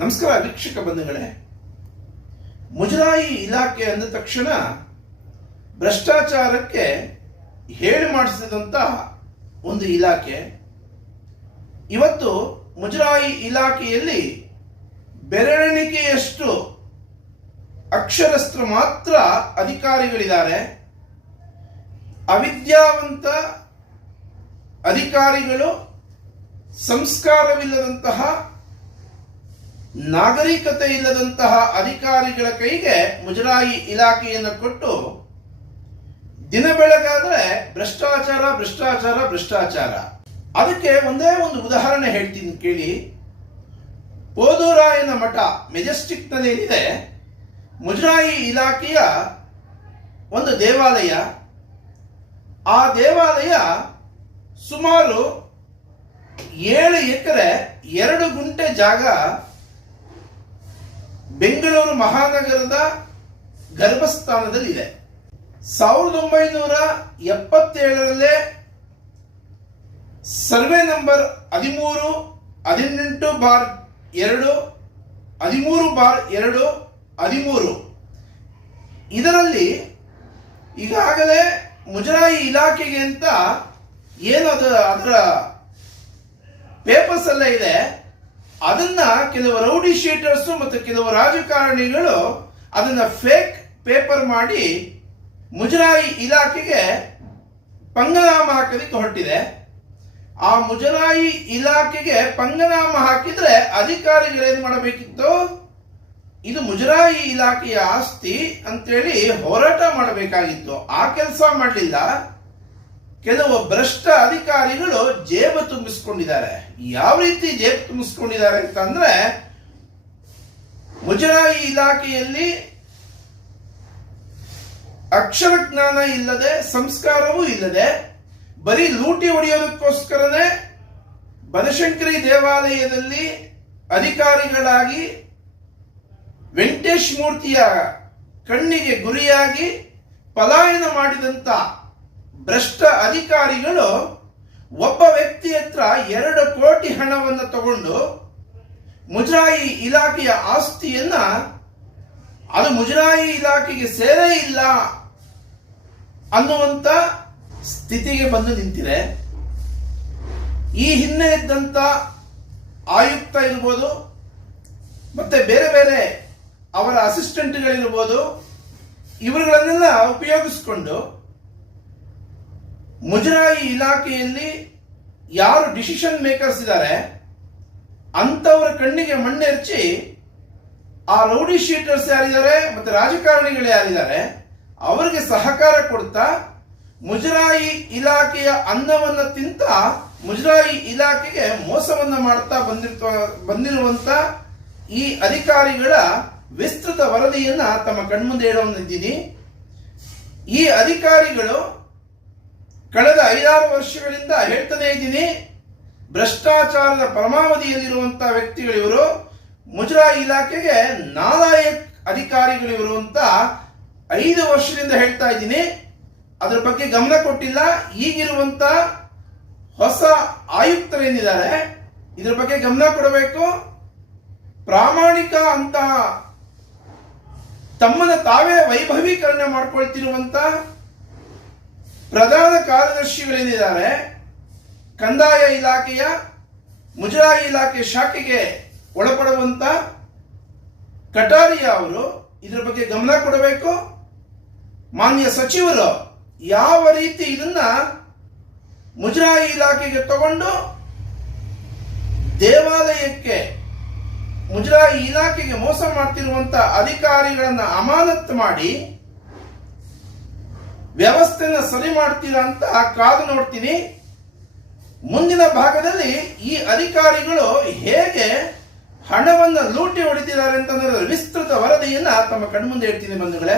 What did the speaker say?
ನಮಸ್ಕಾರ ವೀಕ್ಷಕ ಬಂಧುಗಳೇ. ಮುಜರಾಯಿ ಇಲಾಖೆ ಅಂದ ತಕ್ಷಣ ಭ್ರಷ್ಟಾಚಾರಕ್ಕೆ ಹೇಳಿ ಮಾಡಿಸಿದಂತಹ ಒಂದು ಇಲಾಖೆ. ಇವತ್ತು ಮುಜರಾಯಿ ಇಲಾಖೆಯಲ್ಲಿ ಬೆರಳೆಣಿಕೆಯಷ್ಟು ಅಕ್ಷರಸ್ಥರು ಮಾತ್ರ ಅಧಿಕಾರಿಗಳಿದ್ದಾರೆ. ಅವಿದ್ಯಾವಂತ ಅಧಿಕಾರಿಗಳು, ಸಂಸ್ಕಾರವಿಲ್ಲದಂತಹ, ನಾಗರಿಕತೆ ಇಲ್ಲದಂತಹ ಅಧಿಕಾರಿಗಳ ಕೈಗೆ ಮುಜರಾಯಿ ಇಲಾಖೆಯನ್ನು ಕೊಟ್ಟು ದಿನ ಬೆಳಗಾದ್ರೆ ಭ್ರಷ್ಟಾಚಾರ ಭ್ರಷ್ಟಾಚಾರ ಭ್ರಷ್ಟಾಚಾರ. ಅದಕ್ಕೆ ಒಂದೇ ಒಂದು ಉದಾಹರಣೆ ಹೇಳ್ತೀನಿ ಕೇಳಿ. ಪೋದೂರಾಯನ ಮಠ ಮೆಜೆಸ್ಟಿಕ್ ನಲ್ಲಿ ಏನಿದೆ, ಮುಜರಾಯಿ ಇಲಾಖೆಯ ಒಂದು ದೇವಾಲಯ. ಆ ದೇವಾಲಯ ಸುಮಾರು 7 ಎಕರೆ 2 ಗುಂಟೆ ಜಾಗ ಬೆಂಗಳೂರು ಮಹಾನಗರದ ಗರ್ಭಸ್ಥಾನದಲ್ಲಿದೆ. 1977 ಸರ್ವೆ ನಂಬರ್ 13/18/2 13/2 13 ಇದರಲ್ಲಿ ಈಗಾಗಲೇ ಮುಜರಾಯಿ ಇಲಾಖೆಗೆ ಅಂತ ಏನು ಅದರ ಪೇಪರ್ಸ್ ಎಲ್ಲ ಇದೆ, ಅದನ್ನ ಕೆಲವು ರೌಡಿ ಶೀಟರ್ಸ್ ಮತ್ತು ಕೆಲವು ರಾಜಕಾರಣಿಗಳು ಅದನ್ನ ಫೇಕ್ ಪೇಪರ್ ಮಾಡಿ ಮುಜರಾಯಿ ಇಲಾಖೆಗೆ ಪಂಗನಾಮ ಹಾಕೋದಕ್ಕೆ ಹೊರಟಿದೆ. ಆ ಮುಜರಾಯಿ ಇಲಾಖೆಗೆ ಪಂಗನಾಮ ಹಾಕಿದ್ರೆ ಅಧಿಕಾರಿಗಳೇನು ಮಾಡಬೇಕಿತ್ತು, ಇದು ಮುಜರಾಯಿ ಇಲಾಖೆಯ ಆಸ್ತಿ ಅಂತೇಳಿ ಹೋರಾಟ ಮಾಡಬೇಕಾಗಿತ್ತು. ಆ ಕೆಲಸ ಮಾಡಲಿಲ್ಲ. ಕೆಲವು ಭ್ರಷ್ಟ ಅಧಿಕಾರಿಗಳು ಜೇಬು ತುಂಬಿಸ್ಕೊಂಡಿದ್ದಾರೆ. ಯಾವ ರೀತಿ ಜೇಬು ತುಂಬಿಸ್ಕೊಂಡಿದ್ದಾರೆ ಅಂತಂದ್ರೆ, ಮುಜರಾಯಿ ಇಲಾಖೆಯಲ್ಲಿ ಅಕ್ಷರ ಜ್ಞಾನ ಇಲ್ಲದೆ, ಸಂಸ್ಕಾರವೂ ಇಲ್ಲದೆ, ಬರೀ ಲೂಟಿ ಹೊಡೆಯೋದಕ್ಕೋಸ್ಕರನೇ ಬನಶಂಕರಿ ದೇವಾಲಯದಲ್ಲಿ ಅಧಿಕಾರಿಗಳಾಗಿ ವೆಂಕಟೇಶ್ ಮೂರ್ತಿಯ ಕಣ್ಣಿಗೆ ಗುರಿಯಾಗಿ ಪಲಾಯನ ಮಾಡಿದಂತ ಭ್ರಷ್ಟ ಅಧಿಕಾರಿಗಳು ಒಬ್ಬ ವ್ಯಕ್ತಿ ಹತ್ರ 2 ಕೋಟಿ ಹಣವನ್ನು ತಗೊಂಡು ಮುಜರಾಯಿ ಇಲಾಖೆಯ ಆಸ್ತಿಯನ್ನ ಅದು ಮುಜರಾಯಿ ಇಲಾಖೆಗೆ ಸೇರೇ ಇಲ್ಲ ಅನ್ನುವಂತ ಸ್ಥಿತಿಗೆ ಬಂದು ನಿಂತಿದೆ. ಈ ಹಿಂದೆ ಇದ್ದಂತ ಆಯುಕ್ತ ಇರ್ಬೋದು, ಮತ್ತೆ ಬೇರೆ ಬೇರೆ ಅವರ ಅಸಿಸ್ಟೆಂಟ್ಗಳಿರ್ಬೋದು, ಇವರುಗಳನ್ನೆಲ್ಲ ಉಪಯೋಗಿಸಿಕೊಂಡು ಮುಜರಾಯಿ ಇಲಾಖೆಯಲ್ಲಿ ಯಾರು ಡಿಸಿಷನ್ ಮೇಕರ್ಸ್ ಇದ್ದಾರೆ ಅಂತವರ ಕಣ್ಣಿಗೆ ಮಣ್ಣೆರಚಿ ಆ ರೌಡಿ ಶೀಟರ್ಸ್ ಯಾರಿದ್ದಾರೆ ಮತ್ತೆ ರಾಜಕಾರಣಿಗಳು ಯಾರಿದ್ದಾರೆ ಅವರಿಗೆ ಸಹಕಾರ ಕೊಡ್ತಾ ಮುಜರಾಯಿ ಇಲಾಖೆಯ ಅನ್ನವನ್ನ ತಿಂತ ಮುಜರಾಯಿ ಇಲಾಖೆಗೆ ಮೋಸವನ್ನ ಮಾಡ್ತಾ ಬಂದಿರುವಂತ ಈ ಅಧಿಕಾರಿಗಳ ವಿಸ್ತೃತ ವರದಿಯನ್ನ ತಮ್ಮ ಕಣ್ಮುಂದೆ ಇಡೋನಿದ್ದೀನಿ. ಈ ಅಧಿಕಾರಿಗಳು ಕಳೆದ 5-6 ವರ್ಷಗಳಿಂದ ಹೇಳ್ತಾನೆ ಇದ್ದೀನಿ, ಭ್ರಷ್ಟಾಚಾರದ ಪರಮಾವಧಿಯಲ್ಲಿರುವಂತಹ ವ್ಯಕ್ತಿಗಳು ಇವರು. ಮುಜರಾಯಿ ಇಲಾಖೆಗೆ ನಾಲಾಯಕ್ ಅಧಿಕಾರಿಗಳು ಇವರು ಅಂತ 5 ವರ್ಷದಿಂದ ಹೇಳ್ತಾ ಇದ್ದೀನಿ. ಅದರ ಬಗ್ಗೆ ಗಮನ ಕೊಟ್ಟಿಲ್ಲ. ಈಗಿರುವಂತ ಹೊಸ ಆಯುಕ್ತರೇನಿದ್ದಾರೆ ಇದರ ಬಗ್ಗೆ ಗಮನ ಕೊಡಬೇಕು. ಪ್ರಾಮಾಣಿಕ ಅಂತ ತಮ್ಮನ್ನ ತಾವೇ ವೈಭವೀಕರಣ ಮಾಡ್ಕೊಳ್ತಿರುವಂತ ಪ್ರಧಾನ ಕಾರ್ಯದರ್ಶಿಗಳೇನಿದ್ದಾರೆ, ಕಂದಾಯ ಇಲಾಖೆಯ ಮುಜರಾಯಿ ಇಲಾಖೆ ಶಾಖೆಗೆ ಒಳಪಡುವಂತ ಕಟಾರಿಯಾ ಅವರು ಇದರ ಬಗ್ಗೆ ಗಮನ ಕೊಡಬೇಕು. ಮಾನ್ಯ ಸಚಿವರು ಯಾವ ರೀತಿ ಇದನ್ನ ಮುಜರಾಯಿ ಇಲಾಖೆಗೆ ತಗೊಂಡು ದೇವಾಲಯಕ್ಕೆ ಮುಜರಾಯಿ ಇಲಾಖೆಗೆ ಮೋಸ ಮಾಡ್ತಿರುವಂತ ಅಧಿಕಾರಿಗಳನ್ನ ಅಮಾನತ್ತು ಮಾಡಿ ವ್ಯವಸ್ಥೆನ ಸರಿ ಮಾಡ್ತೀರಾ ಅಂತ ಕಾದು ನೋಡ್ತೀನಿ. ಮುಂದಿನ ಭಾಗದಲ್ಲಿ ಈ ಅಧಿಕಾರಿಗಳು ಹೇಗೆ ಹಣವನ್ನು ಲೂಟಿ ಹೊಡಿತಿದ್ದಾರೆ ಅಂತ ವಿಸ್ತೃತ ವರದಿಯನ್ನ ತಮ್ಮ ಕಣ್ಮುಂದೆ ಇಡ್ತೀನಿ ಬಂಧುಗಳೇ.